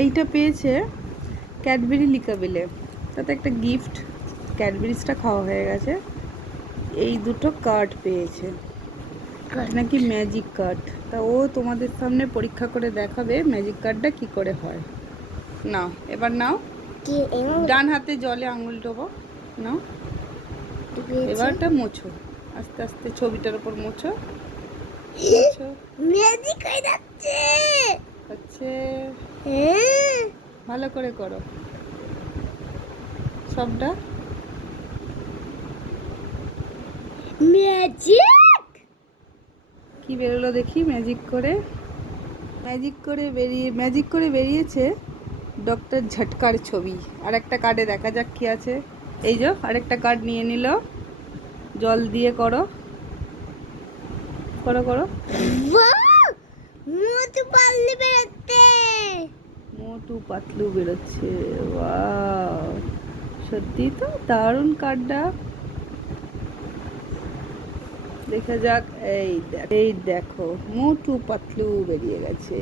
এইটা পেয়েছে ক্যাডবেরি লিকাবেলে, তাতে একটা গিফট, ক্যাডবেরিজটা খাওয়া হয়ে গেছে। এই দুটো কার্ড পেয়েছে, এটা নাকি ম্যাজিক কার্ড। তা ও তোমাদের সামনে পরীক্ষা করে দেখাবে ম্যাজিক কার্ডটা কি করে হয়। নাও, এবার নাও, ডান হাতে জলে আঙুল ডোবো, নাও, এবারটা মোছো, আস্তে আস্তে ছবিটার উপর মোছো, মোছো। ম্যাজিক হয়ে যাচ্ছে। হচ্ছে, ভালো করে করো সবটা। ম্যাজিক কি বেরোলো দেখি ম্যাজিক করে। ম্যাজিক করে বেরিয়েছে ডক্টর ঝটকার ছবি। আর একটা কার্ডে দেখা যাক কি আছে। এই যে আরেকটা কার্ড নিয়ে নিল, জল দিয়ে করো, করো করো। বাহ, মোটু পাল্লি বেরোচ্ছে। মোটু পাতলু বেরোচ্ছে, ওয়াও, সত্যি তো দারুণ কার্ডটা। দেখা যাক, এই দেখো মোটু পাতলু বেরিয়ে গেছে।